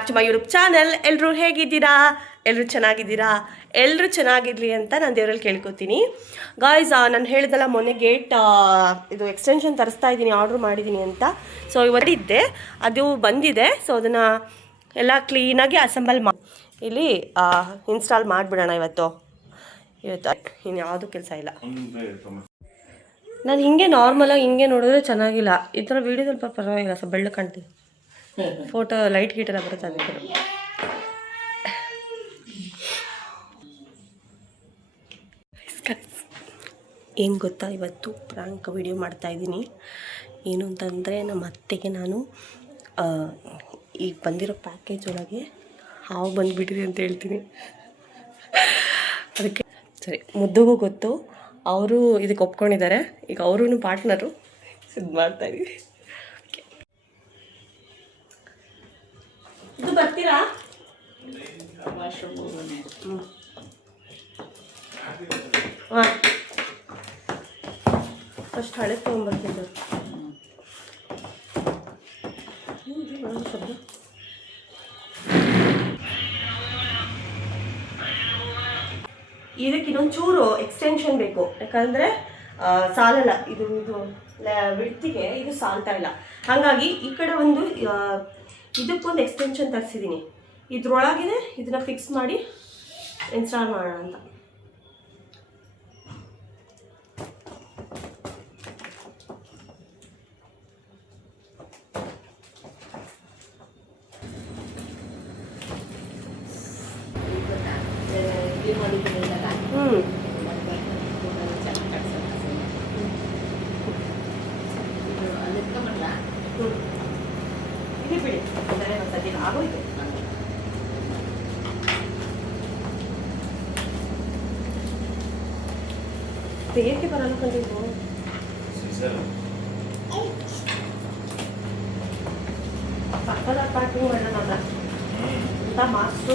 Back to my YouTube channel. ಎಲ್ಲರೂ ಹೇಗಿದ್ದೀರಾ? ಎಲ್ಲರೂ ಚೆನ್ನಾಗಿದ್ದೀರಾ? ಎಲ್ಲರೂ ಚೆನ್ನಾಗಿರಲಿ ಅಂತ ನಾನು ದೇವರಲ್ಲಿ ಕೇಳ್ಕೊತೀನಿ. ಗಾಯ್ಸ್, ನಾನು ಹೇಳಿದಲ್ಲ ಮೊನ್ನೆ ಗೇಟ್ ಇದು ಎಕ್ಸ್ಟೆನ್ಷನ್ ತರಿಸ್ತಾ ಇದ್ದೀನಿ, ಆರ್ಡ್ರ್ ಮಾಡಿದ್ದೀನಿ ಅಂತ. ಸೊ ಇವತ್ತಿದ್ದೆ, ಅದು ಬಂದಿದೆ. ಸೊ ಅದನ್ನು ಎಲ್ಲ ಕ್ಲೀನಾಗಿ ಅಸೆಂಬಲ್ ಇಲ್ಲಿ ಇನ್ಸ್ಟಾಲ್ ಮಾಡಿಬಿಡೋಣ ಇವತ್ತು. ಇನ್ನು ಯಾವುದೂ ಕೆಲಸ ಇಲ್ಲ. ನಾನು ಹಿಂಗೆ ನಾರ್ಮಲಾಗಿ ಹಿಂಗೆ ನೋಡಿದ್ರೆ ಚೆನ್ನಾಗಿಲ್ಲ. ಈ ಥರ ವೀಡಿಯೋದಲ್ಲಿ ಪರವಾಗಿಲ್ಲ, ಸ್ವಲ್ಪ ಬೆಳ್ಳ ಕಾಣ್ತೀವಿ. ಫೋಟೋ ಲೈಟ್ ಗೀಟ್ ಎಲ್ಲ ಬರುತ್ತೆ ಅದಕ್ಕೆ. ಏನು ಗೊತ್ತಾ, ಇವತ್ತು ಪ್ರ್ಯಾಂಕ್ ವಿಡಿಯೋ ಮಾಡ್ತಾಯಿದ್ದೀನಿ. ಏನು ಅಂತಂದರೆ, ನಮ್ಮ ಅತ್ತೆಗೆ ನಾನು ಈಗ ಬಂದಿರೋ ಪ್ಯಾಕೇಜ್ ಒಳಗೆ ಹಾವು ಬಂದುಬಿಟ್ಟಿದೆ ಅಂತ ಹೇಳ್ತೀನಿ. ಅದಕ್ಕೆ ಸರಿ, ಮುದ್ದುಗೂ ಗೊತ್ತು, ಅವರು ಇದಕ್ಕೆ ಒಪ್ಕೊಂಡಿದ್ದಾರೆ. ಈಗ ಅವರು ಪಾರ್ಟ್ನರು ಇದು ಮಾಡ್ತಾಯಿದ್ದೀವಿ. ಇದು ಬರ್ತೀರಾ? ಹಾಂ, ಫಸ್ಟ್ ಹಳೆ ತೊಗೊಂಬರ್ತಿದ್ದು. ಇದಕ್ಕೆ ಇನ್ನೊಂದು ಚೂರು ಎಕ್ಸ್ಟೆನ್ಷನ್ ಬೇಕು, ಯಾಕಂದರೆ ಸಾಲಲ್ಲ, ಇದು ವಿಡ್ತಿಗೆ ಇದು ಸಾಲ್ತಾ ಇಲ್ಲ. ಹಾಗಾಗಿ ಈ ಕಡೆ ಒಂದು ಇದಕ್ಕೊಂದು ಎಕ್ಸ್ಟೆನ್ಷನ್ ತರಿಸಿದ್ದೀನಿ. ಇದ್ರೊಳಗೆ ಇದನ್ನು ಫಿಕ್ಸ್ ಮಾಡಿ ಇನ್ಸ್ಟಾಲ್ ಮಾಡೋಣ ಅಂತ. ಬಿಡಿ ಸದ್ಯ ಆಗೋಯ್ತು. ತೆಗಿಯಕ್ಕೆ ಬರಲ್ಲ ಕಂಡಿದ್ದು. ಪಕ್ಕದ ಪ್ಯಾಕಿಂಗ್ ಮಾಡೋಣ ಅಂತ ಮಾಸ್ಟು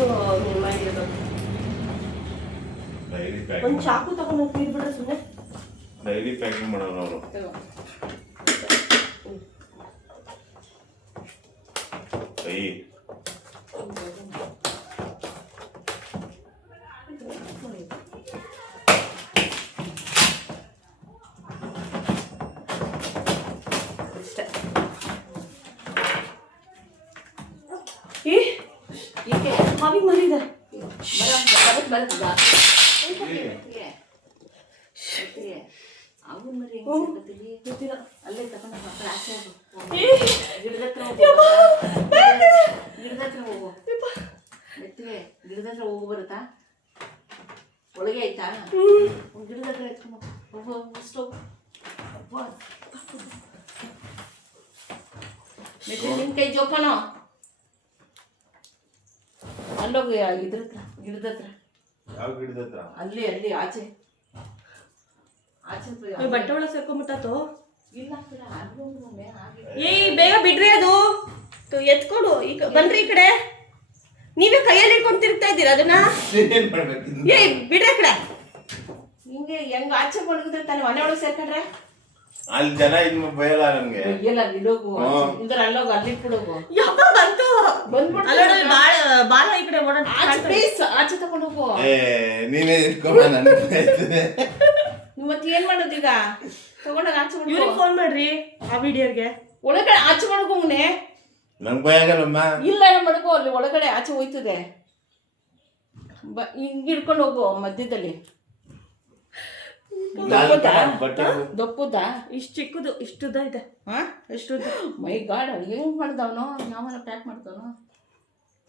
ಮಾಡಿರೋದು. ಒಂದು ಚಾಕು ತಗೊಂಡು ಹೋಗಿ ಬಿಡ್ರೆ ಸುಮ್ಮನೆ ಡೈಲಿ ಪ್ಯಾಕಿಂಗ್ ಮಾಡೋರು ಅವರು. ಹಾವಿಗೆ ಮರಿದೆ. ಅಲ್ಲೇ ತಗೊಂಡು ಗಿಡದ ಹತ್ರ ಹೋಗು ಬರುತ್ತಾ? ಒಳಗೆ ಆಯ್ತಾ? ಗಿಡದ ಹತ್ರ ಎತ್ಕೊಂಡು ನಿನ್ ಕೈ ಜೋಪಾನ. ಅಲ್ಲೋಗಿ ಇದ್ರ ಹತ್ರ, ಗಿಡದ ಹತ್ರ. ಯಾವ ಗಿಡದ ಹತ್ರ? ಅಲ್ಲಿ ಅಲ್ಲಿ ಆಚೆ ಆಚೆ ಬಟ್ಟೆ ಒಳಗೆ ಸೇರ್ಕೊಂಡ್ಬಿಟ್ಟಾತು. ಇಲ್ಲ, ಏಯ್ ಬೇಗ ಬಿಡ್ರಿ, ಅದು ಎತ್ಕೊಡು. ಈಗ ಬನ್ರಿ ಈ ಕಡೆ. ನೀವೇ ಕೈಯಲ್ಲಿ ಇಟ್ಕೊಂಡು ತಿರುಗ್ತಾ ಇದ್ದೀರಾ ಅದನ್ನ. ಏಯ್ ಬಿಡ್ರಿ ಆ ಕಡೆ. ಹಿಂಗೆ ಹೆಂಗ ಆಚೆ ಮಡಗಿದ್ರೆ ತಾನೆ ಮನೆ ಒಳಗೆ ಸೇರ್ಕೊಂಡ್ರೆ ಅಲ್ಲಿ ಜನ ಇನ್ನು ಬಯಲ್ಲ ನಮ್ಗೆ. ಎಲ್ಲ ಬಿಡೋಗು, ಇಲ್ದ್ರ ಅಲ್ಲೋಗು, ಅಲ್ಲಿ ಬಿಡೋಗು. ಯಪ್ಪ ಬಂತು, ಬಂದ್ಬಿಟ್ಟು ಬಾಲ ಈ ಕಡೆ ಓಡಾಡ. ಆಚೆ ತಗೊಂಡು ಹೋಗು. ನೀನೇ ಇಟ್ಕೊಂಡ ನನಗೆ. ಮತ್ತೆ ಏನ್ ಮಾಡೋದೀಗ? ತಗೊಂಡಾಗ ಆಚೆ ಇವ್ರಿಗೆ ಫೋನ್ ಮಾಡ್ರಿ, ಆ ವಿಡಿಯೋಗೆ. ಒಳಗಡೆ ಆಚೆ ಮಡಗೋನೆ. ನಂಗೆ ಭಯ ಆಗಲ್ಲಮ್ಮ. ಇಲ್ಲ, ಮಡಗು, ಅಲ್ಲಿ ಒಳಗಡೆ ಆಚೆ ಹೋಯ್ತದೆ. ಹಿಂಗ್ ಹಿಡ್ಕೊಂಡು ಹೋಗು ಮಧ್ಯದಲ್ಲಿ. ದಪ್ಪುದಾ? ಇಷ್ಟು ಚಿಕ್ಕದು, ಇಷ್ಟುದ ಇದೆ. ಹಾ, ಎಷ್ಟುದ? ಮೈ ಗಾಡ್, ಹೆಂಗ್ ಮಾಡ್ದವನು? ಯಾವನ ಪ್ಯಾಕ್ ಮಾಡ್ದವನು?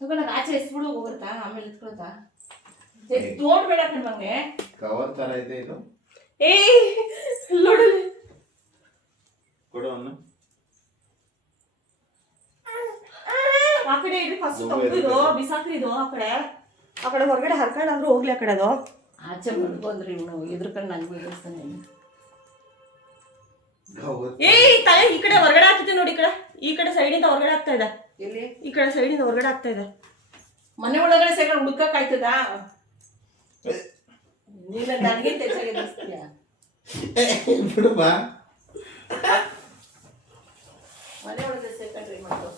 ತಗೊಂಡಾಗ ಆಚೆ ಎಸ್ಬಿಡು, ಹೋಗುತ್ತಾ? ಆಮೇಲೆ ಇಟ್ಕೊಳ್ತಾ ನೋಡ್ಬೇಡ ಕಣ್ಮಂಗೆ. ಕವರ್ ತರ ಇದೆ ಇದು. ಏಯ್ ನೋಡಲಿ ಕೊಡು ಅನ್ನು. ಆ ಕಡೆ ಇಡ್ರಿ, ಫಸ್ಟ್ ತಗ್ಗಿದು ಬಿಸಾಕ್ರಿ. ಇದು ಆ ಕಡೆ ಹೊರಗಡೆ ಹರ್ಕೊಂಡಾದ್ರೂ ಹೋಗ್ಲಿ ಆ ಕಡೆ. ಅದು ಆಚೆ ಮಡ್ಕೊಂಡ್ರಿ ಇವನು ಎದ್ರಕಂಡು ನಂಗೆ ಬಿಡಿಸ್ತಾನೆ. ಏಯ್ ತಲೆ ಈ ಕಡೆ ಹೊರಗಡೆ ಆಗ್ತಿದೆ ನೋಡಿ. ಈ ಕಡೆ ಸೈಡಿಂದ ಹೊರಗಡೆ ಆಗ್ತಾ ಇದೆ. ಎಲ್ಲಿ? ಈ ಕಡೆ ಸೈಡಿಂದ ಹೊರಗಡೆ ಆಗ್ತಾ ಇದೆ. ಮನೆ ಒಳಗಡೆ ಸೇರ್ಕೊಂಡು ಹುಡುಕಕ್ ಆಯ್ತದ? ನೀನು ನನಗೆ ತೆಗೆಸ್ತೀಯ ಬಿಡುವ. ಮನೆ ಒಳಗೆ ಸೇರ್ಕೊಂಡ್ರಿ ಮಾಡ್ತು.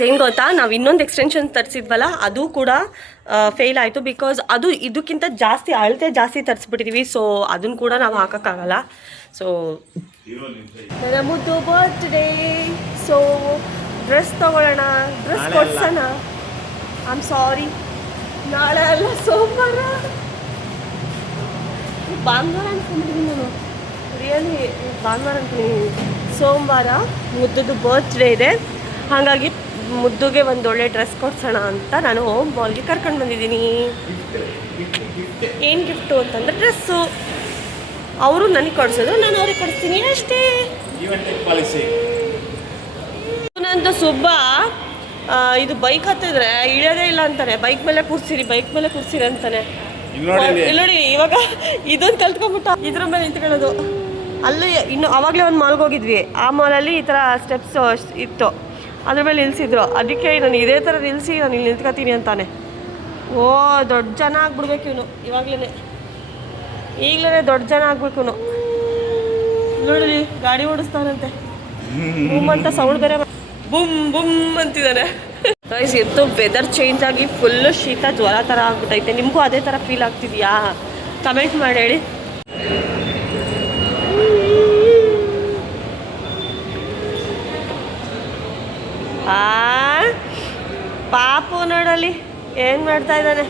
ಹೆಂಗೆ ಗೊತ್ತಾ, ನಾವು ಇನ್ನೊಂದು ಎಕ್ಸ್ಟೆನ್ಷನ್ ತರಿಸಿದ್ವಲ್ಲ ಅದು ಕೂಡ ಫೇಲ್ ಆಯಿತು. ಬಿಕಾಸ್ ಅದು ಇದಕ್ಕಿಂತ ಜಾಸ್ತಿ ಅಳತೆ ಜಾಸ್ತಿ ತರಿಸ್ಬಿಟ್ಟಿದ್ದೀವಿ. ಸೊ ಅದನ್ನು ಕೂಡ ನಾವು ಹಾಕೋಕ್ಕಾಗಲ್ಲ. ಸೊ ನನ್ನ ಮುದ್ದು ಬರ್ತ್ಡೇ. ಸೊ ಡ್ರೆಸ್ ತೊಗೊಳ್ಳೋಣ, ಡ್ರೆಸ್ ಕೊಡ್ಸೋಣ. ಐ ಆಮ್ ಸಾರಿ, ನಾಳೆ ಅಲ್ಲ ಸೋಮವಾರ. ಭಾನುವಾರ ಅನ್ಕೊಂಡಿದ್ದೀನಿ ನಾನು, ರಿಯಲಿ ಭಾನುವಾರ ಅನ್ಕೊಂಡಿದ್ದೀನಿ. ಸೋಮವಾರ ಮುದ್ದು ಬರ್ತ್ಡೇ ಇದೆ. ಹಾಗಾಗಿ ಮುದ್ದುಗೆ ಒಂದು ಒಳ್ಳೆ ಡ್ರೆಸ್ ಕೊಡ್ಸೋಣ ಅಂತ ನಾನು ಮಾಲ್ಗೆ ಕರ್ಕೊಂಡು ಬಂದಿದ್ದೀನಿ. ಏನು ಗಿಫ್ಟು ಅಂತಂದರೆ ಡ್ರೆಸ್ಸು. ಅವರು ನನಗೆ ಕೊಡಿಸಿದ್ರು, ನಾನು ಅವ್ರಿಗೆ ಕೊಡಿಸ್ತೀನಿ ಅಷ್ಟೇ. ನಂದು ಸುಬ್ಬ ಇದು ಬೈಕ್ ಹತ್ತಿದ್ರೆ ಇಳಿಯೋದೇ ಇಲ್ಲ ಅಂತಾನೆ. ಬೈಕ್ ಮೇಲೆ ಕೂರ್ಸಿರಿ ಅಂತಾನೆ. ಇಲ್ಲಿ ನೋಡಿ, ಇವಾಗ ಇದೊಂದು ಕಲ್ತ್ಕೊಂಡ್ಬಿಟ್ಟ, ಇದ್ರ ಮೇಲೆ ನಿಂತ್ಕೊಳ್ಳೋದು. ಅಲ್ಲಿ ಇನ್ನು ಆವಾಗಲೇ ಒಂದು ಮಾಲ್ಗೆ ಹೋಗಿದ್ವಿ. ಆ ಮಾಲಲ್ಲಿ ಈ ಥರ ಸ್ಟೆಪ್ಸ್ ಇತ್ತು, ಅದ್ರ ಮೇಲೆ ನಿಲ್ಸಿದ್ರು. ಅದಕ್ಕೆ ನಾನು ಇದೇ ಥರ ನಿಲ್ಲಿಸಿ ನಾನು ಇಲ್ಲಿ ನಿಂತ್ಕೊತೀನಿ ಅಂತಾನೆ. ಓ ದೊಡ್ಡ ಜನ ಆಗ್ಬಿಡ್ಬೇಕು ಇವನು. ಈಗಲೇ ದೊಡ್ಡ ಜನ ಆಗ್ಬೇಕು ಇವನು. ನೋಡಿ ಗಾಡಿ ಓಡಿಸ್ತಾನಂತೆ. ಬುಮ್ ಅಂತ ಸೌಂಡ್ ಬೇರೆ, ಬುಮ್ ಬುಮ್ ಅಂತಿದ್ದಾನೆ. ಗೈಸ್, ಇವತ್ತು ವೆದರ್ ಚೇಂಜ್ ಆಗಿ ಫುಲ್ಲು ಶೀತ ಜ್ವರ ಥರ ಆಗ್ಬಿಟ್ಟೈತೆ. ನಿಮಗೂ ಅದೇ ಥರ ಫೀಲ್ ಆಗ್ತಿದೆಯಾ? ಕಮೆಂಟ್ ಮಾಡಿ ಹೇಳಿ. ಪಾಪು ನೋಡಲಿ ಏನು ಮಾಡ್ತಾ ಇದ್ದಾನೆ.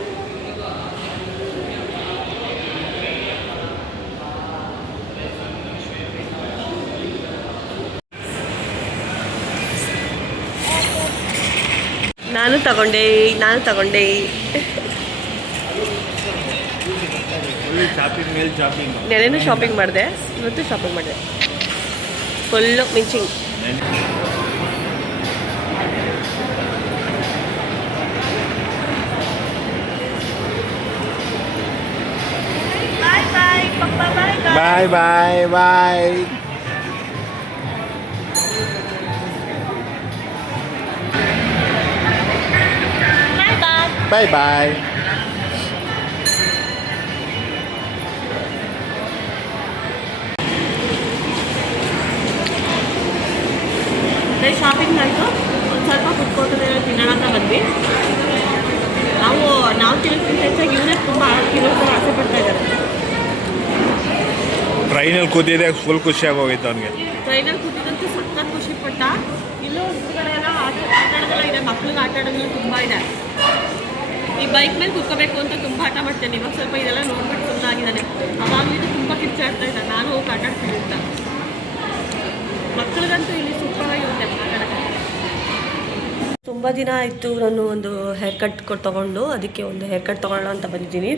ನಾನು ತಗೊಂಡೆ ನೆನೆನೂ ಶಾಪಿಂಗ್ ಮಾಡಿದೆ, ಇವತ್ತು ಶಾಪಿಂಗ್ ಮಾಡಿದೆ. ಫುಲ್ಲು ಮಿಂಚಿಂಗ್. ಬಾಯ್ ಬಾಯ್ ಬಾಯ್. ಬಾಯ್ ಬಾಯ್. ಶಾಪಿಂಗ್ ಆಯಿತು. ಒಂದು ಸ್ವಲ್ಪ ಕುತ್ಕೊಳ್ತದೆ ತಿನ್ನೋಣ ಅಂತ ಬಂದ್ವಿ. ನಾವು ತಿನ್ನೋದಕ್ಕಿಂತ ಹೆಚ್ಚಾಗಿ ಇವರೇ ತುಂಬ ತಿನ್ನೋದು ಆಸೆ ಪಡ್ತಾ ಇದ್ದಾರೆ. ಟ್ರೈನಲ್ಲಿ ಕೂತಿದ್ದೆ ಫುಲ್ ಖುಷಿಯಾಗಿ ಹೋಗಿತ್ತು ಅವನಿಗೆ. ಟ್ರೈನಲ್ಲಿ ಕೂತಿದಂತೂ ಸಖತ್ ಖುಷಿ ಪಟ್ಟ. ಇಲ್ಲೂ ಹೊರಗಡೆ ಎಲ್ಲ ಆಟ ಆಡೋದೆಲ್ಲ ಇದೆ, ಮಕ್ಳಿಗೆ ಆಟ ಆಡೋದು ತುಂಬ ಇದೆ. ಈ ಬೈಕ್ ಮೇಲೆ ಕೂತ್ಕೋಬೇಕು ಅಂತ ತುಂಬ ಆಟ ಮಾಡ್ತೇನೆ. ಇವಾಗ ಸ್ವಲ್ಪ ಇದೆಲ್ಲ ನೋಡ್ಬಿಟ್ಟು ಸುಮ್ಮನಾಗಿದ್ದಾನೆ. ಅವಾಗಲೂ ತುಂಬ ಕಿರ್ಚಾಡ್ತಾ ಇದ್ದ, ನಾನು ಹೋಗಿ ಆಟ ಆಡ್ತೀನಿ ಅಂತ. ಮಕ್ಕಳಿಗಂತೂ ಇಲ್ಲಿ ಸೂಪರಾಗಿರುತ್ತೆ ಆಟ ಆಡೋಕ್ಕೆ. ತುಂಬ ದಿನ ಆಯಿತು ನಾನು ಒಂದು ಹೇರ್ ಕಟ್ ತೊಗೊಂಡು, ಅದಕ್ಕೆ ಒಂದು ಹೇರ್ ಕಟ್ ತೊಗೊಳ್ಳೋಣ ಅಂತ ಬಂದಿದ್ದೀನಿ.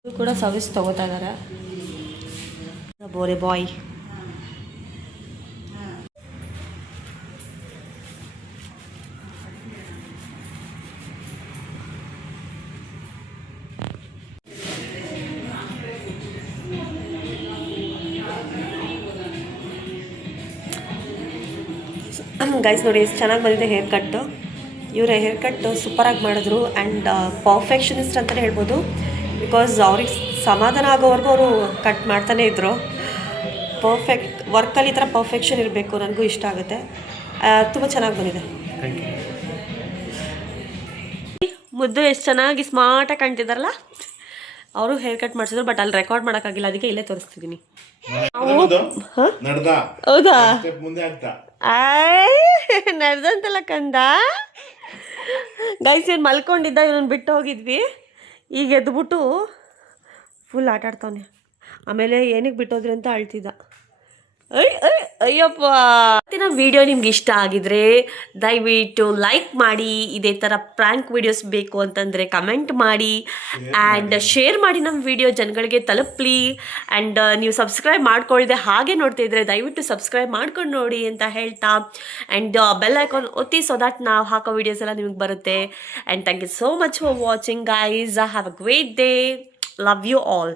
ಇದು ಕೂಡ ಸರ್ವಿಸ್ ತೊಗೋತಾ ಇದ್ದಾರೆ. ಬೋರೆ ಬಾಯ್. ಗೈಸ್ ನೋಡಿ ಎಷ್ಟು ಚೆನ್ನಾಗಿ ಬಂದಿದೆ ಹೇರ್ ಕಟ್ಟು. ಇವರ ಹೇರ್ ಕಟ್ ಸೂಪರಾಗಿ ಮಾಡಿದ್ರು. ಆ್ಯಂಡ್ ಪರ್ಫೆಕ್ಷನಿಸ್ಟ್ ಅಂತಲೇ ಹೇಳ್ಬೋದು. ಬಿಕಾಸ್ ಅವ್ರಿಗೆ ಸಮಾಧಾನ ಆಗೋವರೆಗೂ ಅವರು ಕಟ್ ಮಾಡ್ತಾನೇ ಇದ್ದರು. ಪರ್ಫೆಕ್ಟ್ ವರ್ಕಲ್ಲಿ ಈ ಥರ ಪರ್ಫೆಕ್ಷನ್ ಇರಬೇಕು, ನನಗೂ ಇಷ್ಟ ಆಗುತ್ತೆ. ತುಂಬ ಚೆನ್ನಾಗಿ ಬಂದಿದೆ. ಮುದ್ದು ಎಷ್ಟು ಚೆನ್ನಾಗಿ ಸ್ಮಾರ್ಟಾಗಿ ಕಾಣ್ತಿದ್ದಾರಲ್ಲ. ಅವರು ಹೇರ್ ಕಟ್ ಮಾಡಿಸಿದ್ರು, ಬಟ್ ಅಲ್ಲಿ ರೆಕಾರ್ಡ್ ಮಾಡೋಕ್ಕಾಗಿಲ್ಲ, ಅದಕ್ಕೆ ಇಲ್ಲೇ ತೋರಿಸ್ತಿದ್ದೀನಿ. ಹೌದಾ? ನಡೆದಂತಲ್ಲ ಕಂದ. ಗೈಸ್ ಇವ್ನು ಮಲ್ಕೊಂಡಿದ್ದ, ಇವನು ಬಿಟ್ಟು ಹೋಗಿದ್ವಿ. ಈಗ ಎದ್ಬಿಟ್ಟು ಫುಲ್ ಆಟ ಆಡ್ತಾವನೆ. ಆಮೇಲೆ ಏನಕ್ಕೆ ಬಿಟ್ಟೋದ್ರಿ ಅಂತ ಅಳ್ತಿದ್ದ. ಅಯ್ಯಪ್ಪ ಇವತ್ತಿನ ವಿಡಿಯೋ ನಿಮ್ಗೆ ಇಷ್ಟ ಆಗಿದ್ರೆ ದಯವಿಟ್ಟು ಲೈಕ್ ಮಾಡಿ. ಇದೇ ಥರ ಪ್ರ್ಯಾಂಕ್ ವಿಡಿಯೋಸ್ ಬೇಕು ಅಂತಂದರೆ ಕಮೆಂಟ್ ಮಾಡಿ ಆ್ಯಂಡ್ ಶೇರ್ ಮಾಡಿ. ನಮ್ಮ ವಿಡಿಯೋ ಜನಗಳಿಗೆ ತಲುಪಲಿ. ಆ್ಯಂಡ್ ನೀವು ಸಬ್ಸ್ಕ್ರೈಬ್ ಮಾಡ್ಕೊಳ್ದೆ ಹಾಗೆ ನೋಡ್ತಿದ್ರೆ ದಯವಿಟ್ಟು ಸಬ್ಸ್ಕ್ರೈಬ್ ಮಾಡ್ಕೊಂಡು ನೋಡಿ ಅಂತ ಹೇಳ್ತಾ, ಆ್ಯಂಡ್ ಬೆಲ್ ಐಕಾನ್ ಒತ್ತಿ ಸೊ ದಟ್ ನಾವು ಹಾಕೋ ವಿಡಿಯೋಸ್ ಎಲ್ಲ ನಿಮಗೆ ಬರುತ್ತೆ. And thank you so much for watching guys. Have a great day. Love you all.